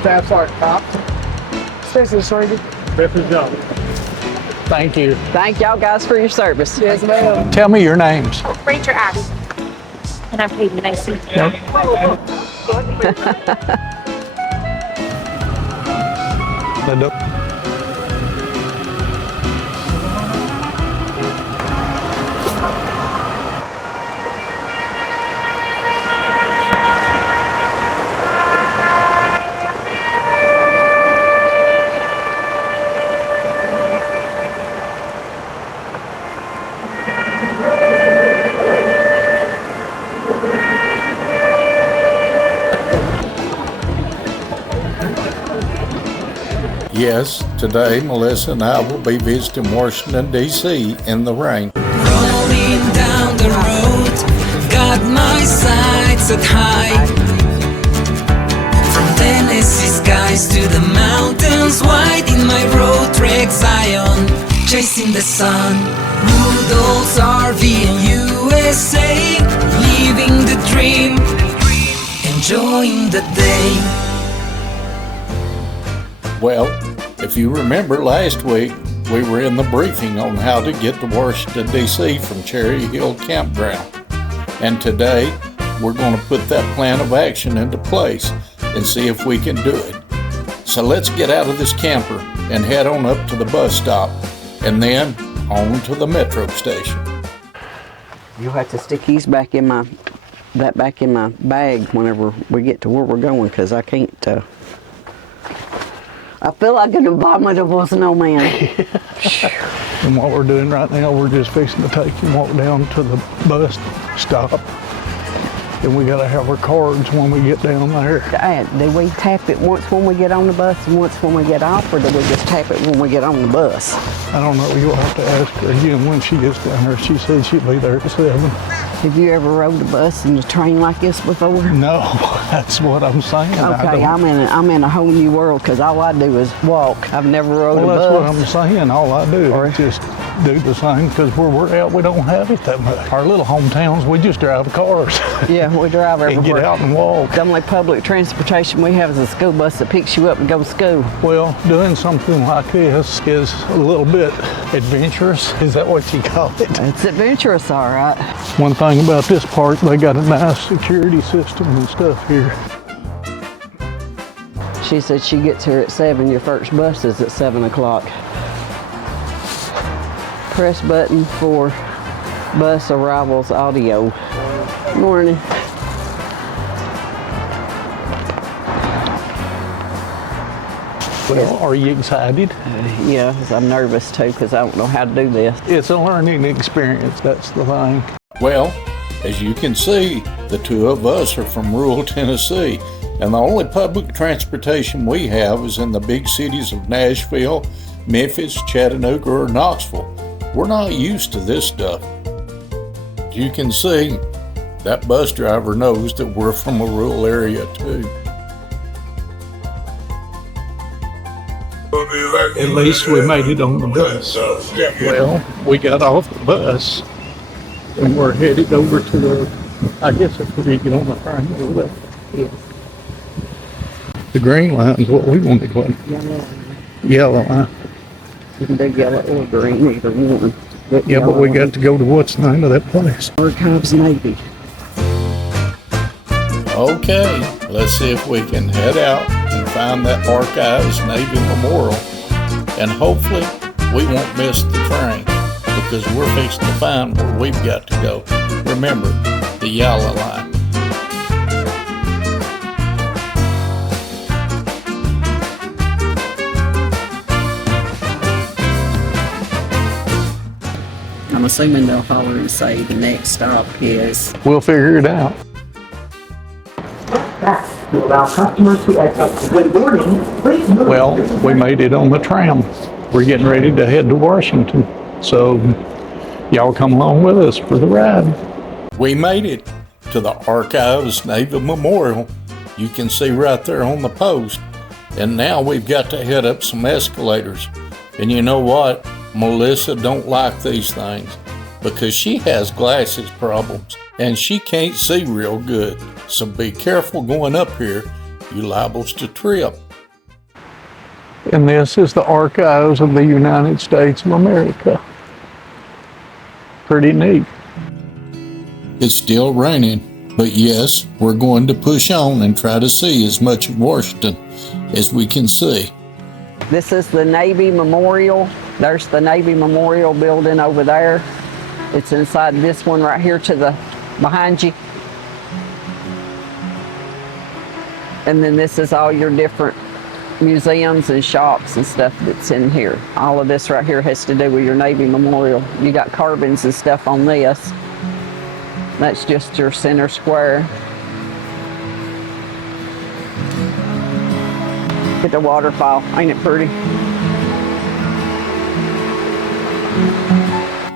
Staff Sergeant Pop. Station Sergeant. Griffin Jones. Thank you. Thank y'all guys for your service. Yes, ma'am. Tell me your names. Ranger Ash. And I'm Peyton. Nice to meet you. Yep. Yes, today Melissa and I will be visiting Warshington DC in the rain. Rolling down the road, got my sights set high. From Tennessee skies to the mountains wide in my Roadtrek Zion, chasing the sun. Woodall's RV in USA, living the dream, enjoying the day. Well, if you remember last week, we were in the briefing on how to get to Washington DC from Cherry Hill Campground. And today, we're going to put that plan of action into place and see if we can do it. So let's get out of this camper and head on up to the bus stop and then on to the metro station. You'll have to stick these back in my bag whenever we get to where we're going, because I can't. I feel like an abominable snowman. And what we're doing right now, we're just fixing to take and walk down to the bus stop. And we gotta have our cards when we get down there. Do we tap it once when we get on the bus and once when we get off, or do we just tap it when we get on the bus? I don't know, you'll have to ask her again when she gets down there. She said she'll be there at 7. Have you ever rode a bus and a train like this before? No, that's what I'm saying. Okay, I'm in a whole new world, because all I do is walk. I've never rode a bus. Well, that's what I'm saying. All I do is just do the same, because where we're at, we don't have it that much. Our little hometowns, we just drive cars. Yeah, we drive everywhere. And get out and walk. The only public transportation we have is a school bus that picks you up and goes to school. Well, doing something like this is a little bit adventurous. Is that what you call it? It's adventurous, all right. One thing about this park, they got a nice security system and stuff here. She said she gets here at 7. Your first bus is at 7 o'clock. Press button for bus arrivals audio. Morning. Well, are you excited? Yeah, I'm nervous too, because I don't know how to do this. It's a learning experience, that's the thing. Well, as you can see, the two of us are from rural Tennessee, and the only public transportation we have is in the big cities of Nashville, Memphis, Chattanooga, or Knoxville. We're not used to this stuff. As you can see, that bus driver knows that we're from a rural area too. At least we made it on the bus. Well, we got off the bus and we're headed over to the, I guess that's where you get on the train. Yeah. The green line is what we wanted, wasn't it? Yellow line. You can do yellow or green, either one. Yeah, but we got to go to what's the name of that place? Archives Navy. Okay, let's see if we can head out and find that Archives Navy Memorial, and hopefully we won't miss the train, because we're fixing to find where we've got to go. Remember, the yellow line. I'm assuming they'll holler and say the next stop is... We'll figure it out. To allow customers to exit. Good morning, please move. Well, we made it on the tram. We're getting ready to head to Washington. So y'all come along with us for the ride. We made it to the Archives Navy Memorial. You can see right there on the post. And now we've got to head up some escalators. And you know what? Melissa don't like these things because she has glasses problems and she can't see real good. So be careful going up here. You liable to trip. And this is the Archives of the United States of America. Pretty neat. It's still raining, but yes, we're going to push on and try to see as much of Washington as we can see. This is the Navy Memorial. There's the Navy Memorial building over there. It's inside this one right here to the behind you. And then this is all your different museums and shops and stuff that's in here. All of this right here has to do with your Navy Memorial. You got carvings and stuff on this. That's just your center square. Look at the waterfall, ain't it pretty?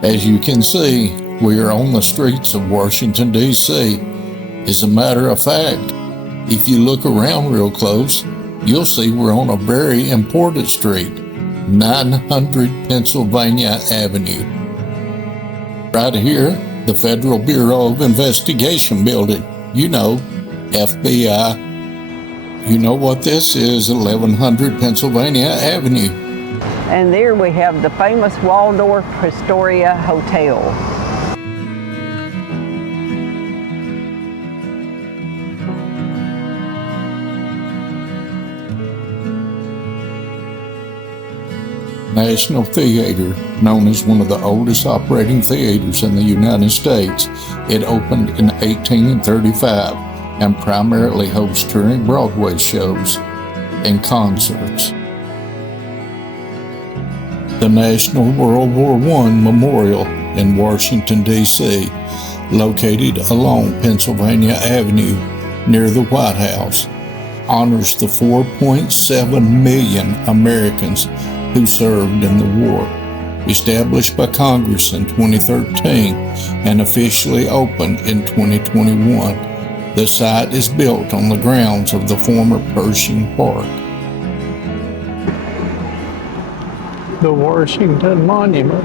As you can see, we are on the streets of Washington, DC. As a matter of fact, if you look around real close, you'll see we're on a very important street, 900 Pennsylvania Avenue. Right here, the Federal Bureau of Investigation building, you know, FBI. You know what this is, 1100 Pennsylvania Avenue. And there we have the famous Waldorf Astoria Hotel. National Theater, known as one of the oldest operating theaters in the United States. It opened in 1835 and primarily hosts touring Broadway shows and concerts. The National World War I Memorial in Washington, D.C., located along Pennsylvania Avenue near the White House, honors the 4.7 million Americans who served in the war. Established by Congress in 2013 and officially opened in 2021, the site is built on the grounds of the former Pershing Park. The Washington Monument.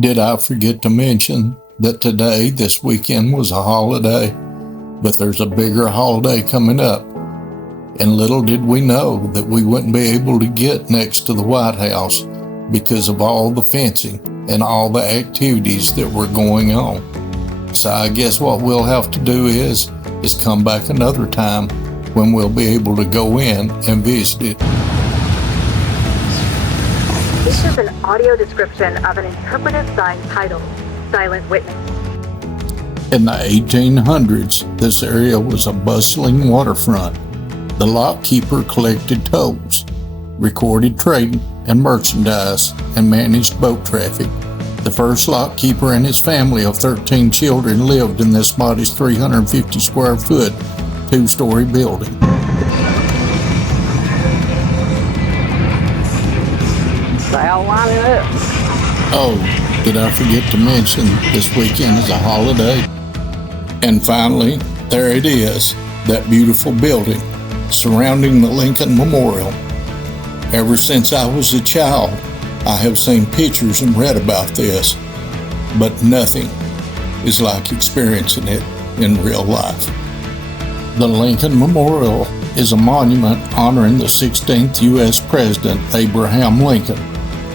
Did I forget to mention that today, this weekend, was a holiday? But there's a bigger holiday coming up. And little did we know that we wouldn't be able to get next to the White House because of all the fencing and all the activities that were going on. So I guess what we'll have to do is come back another time when we'll be able to go in and visit it. This is an audio description of an interpretive sign titled Silent Witness. In the 1800s, this area was a bustling waterfront. The lock keeper collected tolls, recorded trade and merchandise, and managed boat traffic. The first lock keeper and his family of 13 children lived in this modest 350 square foot, two-story building. They all lining up. Oh, did I forget to mention this weekend is a holiday? And finally, there it is, that beautiful building surrounding the Lincoln Memorial. Ever since I was a child, I have seen pictures and read about this, but nothing is like experiencing it in real life. The Lincoln Memorial is a monument honoring the 16th U.S. President Abraham Lincoln,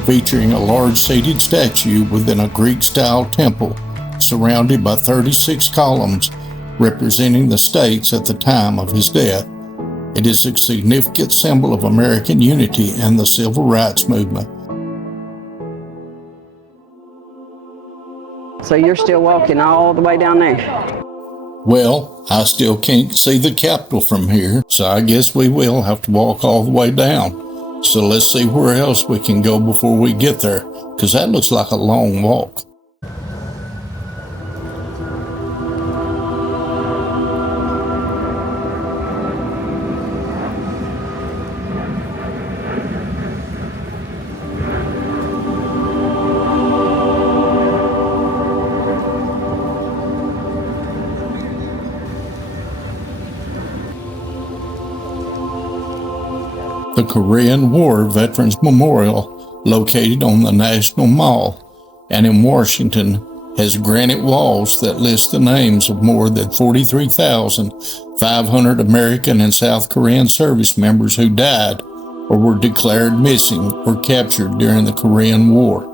featuring a large seated statue within a Greek-style temple surrounded by 36 columns representing the states at the time of his death. It is a significant symbol of American unity and the civil rights movement. So you're still walking all the way down there? Well, I still can't see the Capitol from here, so I guess we will have to walk all the way down. So let's see where else we can go before we get there, because that looks like a long walk. The Korean War Veterans Memorial, located on the National Mall and in Washington, has granite walls that list the names of more than 43,500 American and South Korean service members who died or were declared missing or captured during the Korean War.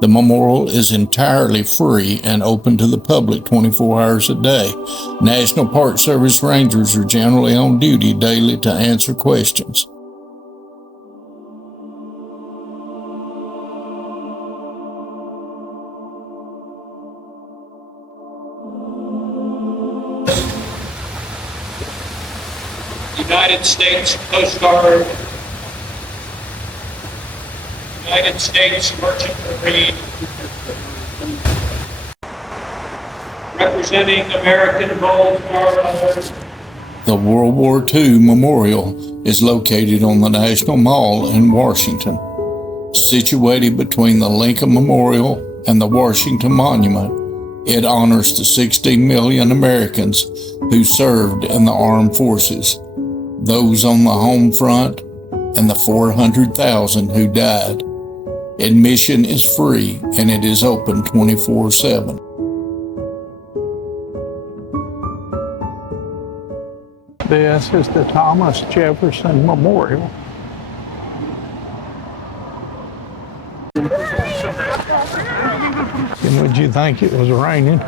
The memorial is entirely free and open to the public 24 hours a day. National Park Service rangers are generally on duty daily to answer questions. United States Coast Guard, United States Merchant Marine, representing American Gold Guard. The World War II Memorial is located on the National Mall in Washington. Situated between the Lincoln Memorial and the Washington Monument, it honors the 16 million Americans who served in the armed forces, those on the home front, and the 400,000 who died. Admission is free and it is open 24/7. This is the Thomas Jefferson Memorial. And would you think it was raining?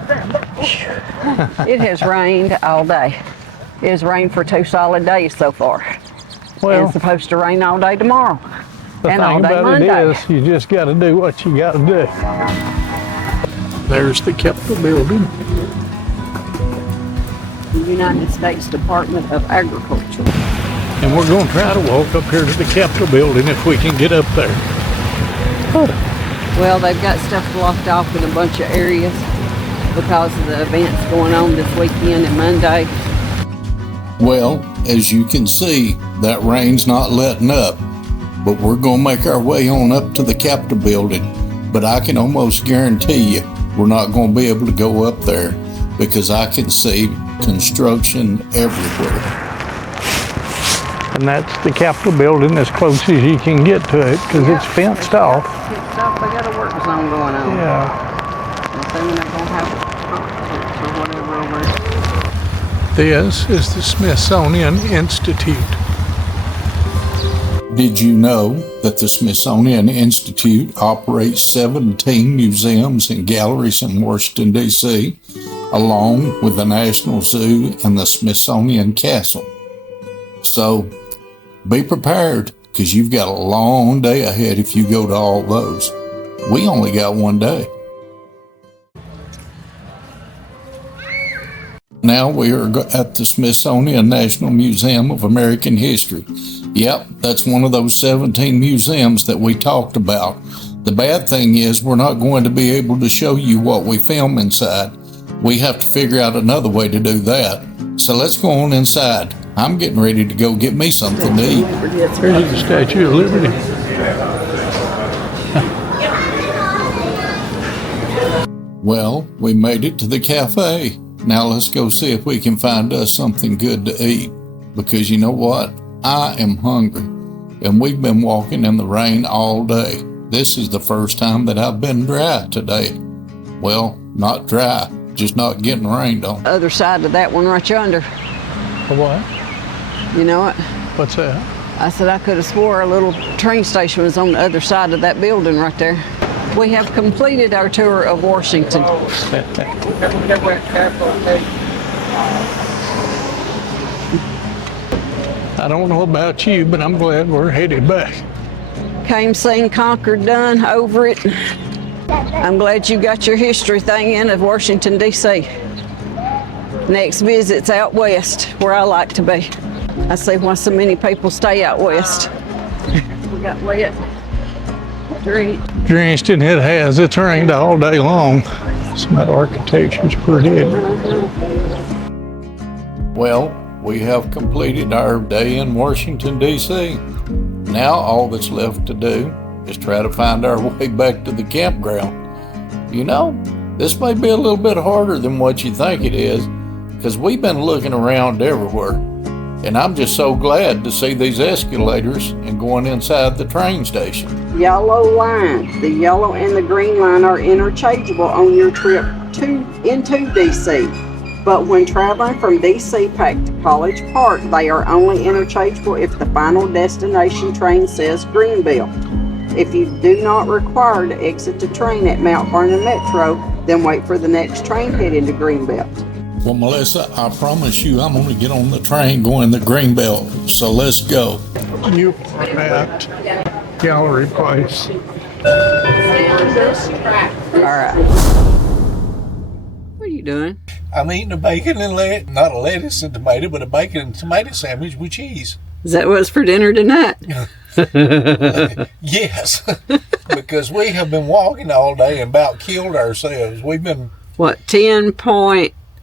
It has rained all day. It has rained for 2 solid days so far. Well, It's supposed to rain all day tomorrow. the and thing all day about Monday. it is, you just got to do what you got to do. There's the Capitol building. The United States Department of Agriculture. And we're going to try to walk up here to the Capitol building if we can get up there. Well, they've got stuff blocked off in a bunch of areas because of the events going on this weekend and Monday. Well, as you can see, that rain's not letting up, but we're going to make our way on up to the Capitol building. But I can almost guarantee you we're not going to be able to go up there because I can see construction everywhere. And that's the Capitol building as close as you can get to it because it's fenced off. Fenced off, they got a work zone going on. Yeah. Assuming they're going to have concerts or whatever over there. This is the Smithsonian Institute. Did you know that the Smithsonian Institute operates 17 museums and galleries in Washington, D.C., along with the National Zoo and the Smithsonian Castle? So be prepared because you've got a long day ahead if you go to all those. We only got one day. Now we are at the Smithsonian National Museum of American History. Yep, that's one of those 17 museums that we talked about. The bad thing is we're not going to be able to show you what we film inside. We have to figure out another way to do that. So let's go on inside. I'm getting ready to go get me something to eat. Here's the Statue of Liberty. Well, we made it to the cafe. Now let's go see if we can find us something good to eat. Because you know what? I am hungry. And we've been walking in the rain all day. This is the first time that I've been dry today. Well, not dry, just not getting rained on. Other side of that one right yonder. What? You know what? What's that? I said I could have swore a little train station was on the other side of that building right there. We have completed our tour of Washington. I don't know about you, but I'm glad we're headed back. Came, seen, conquered, done, over it. I'm glad you got your history thing in of Washington, D.C. Next visit's out west, where I like to be. I see why so many people stay out west. We got wet, Drenched, and it has. It's rained all day long. Some of that architecture's pretty. Well, we have completed our day in Washington, D.C. Now all that's left to do is try to find our way back to the campground. You know, this may be a little bit harder than what you think it is, because we've been looking around everywhere, and I'm just so glad to see these escalators and going inside the train station. yellow line. The yellow and the green line are interchangeable on your trip into DC. But when traveling from DC back to College Park, they are only interchangeable if the final destination train says Greenbelt. If you do not require to exit the train at Mount Vernon Metro, then wait for the next train heading to Greenbelt. Well, Melissa, I promise you I'm going to get on the train going to Greenbelt. So let's go. You are at Gallery Place. All right. What are you doing? I'm eating a bacon and not a lettuce and tomato, but a bacon and tomato sandwich with cheese. Is that what's for dinner tonight? Yes, because we have been walking all day and about killed ourselves. We've been... What,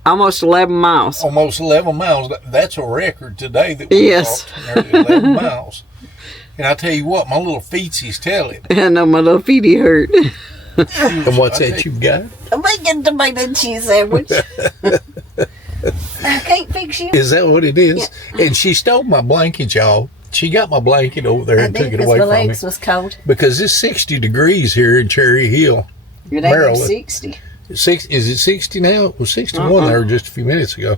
almost 11 miles? Almost 11 miles. That's a record today that we yes. walked nearly 11 miles. And I tell you what, my little feetsies tell it. I know, my little feety hurt. And what's that you've got? A bacon, tomato, and cheese sandwich. I can't fix you. Is that what it is? Yeah. And she stole my blanket, y'all. She got my blanket over there and took it away from me. Because my legs was cold. Because it's 60 degrees here in Cherry Hill, Maryland. 60. Is it 60 now? It was 61 there just a few minutes ago.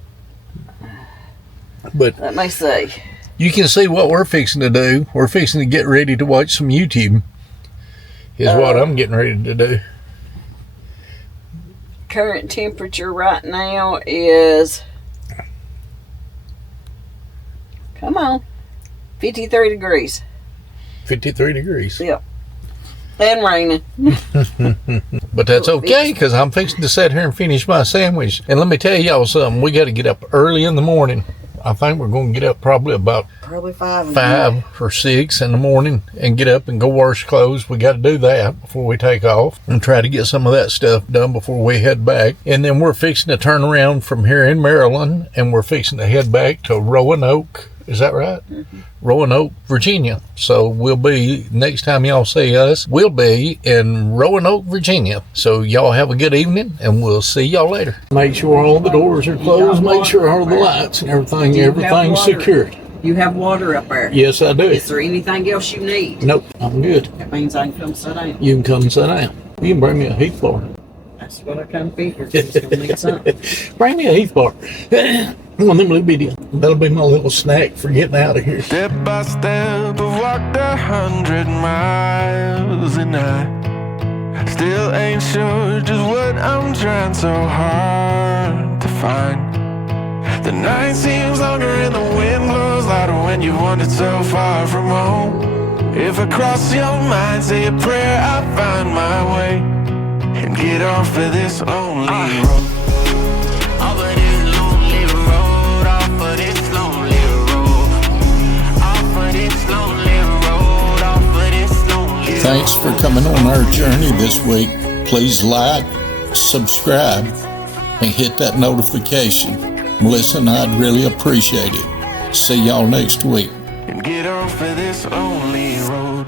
But let me see. You can see what we're fixing to do. We're fixing to get ready to watch some YouTube. Is what I'm getting ready to do. Current temperature right now is, come on, 53 degrees. 53 degrees. Yep. And raining. But that's okay, because I'm fixing to sit here and finish my sandwich. And let me tell y'all something. We got to get up early in the morning. I think we're going to get up probably 5 or 6 in the morning and get up and go wash clothes. We got to do that before we take off and try to get some of that stuff done before we head back. And then we're fixing to turn around from here in Maryland and we're fixing to head back to Roanoke. Is that right? Mm-hmm. Roanoke, Virginia. So we'll be, next time y'all see us, we'll be in Roanoke, Virginia. So y'all have a good evening and we'll see y'all later. Make sure all the doors are closed. Make sure all the lights and everything's secured. You have water up there? Yes, I do. Is there anything else you need? Nope, I'm good. That means I can come sit down. You can come sit down. You can bring me a Heath bar. That's what I come figure. It's gonna need something. Bring me a Heath bar. One of them little bitty. That'll be my little snack for getting out of here. Step by step, I've walked 100 miles and I still ain't sure just what I'm trying so hard to find. The night seems longer and the wind blows louder when you wandered so far from home. If I cross your mind, say a prayer, I find my way and get off of this lonely road. Off of this lonely road, off of this lonely road, off of this lonely road, off of this lonely road. Thanks for coming on our journey this week. Please like, subscribe, and hit that notification. Listen, I'd really appreciate it. See y'all next week. And get off of this lonely road.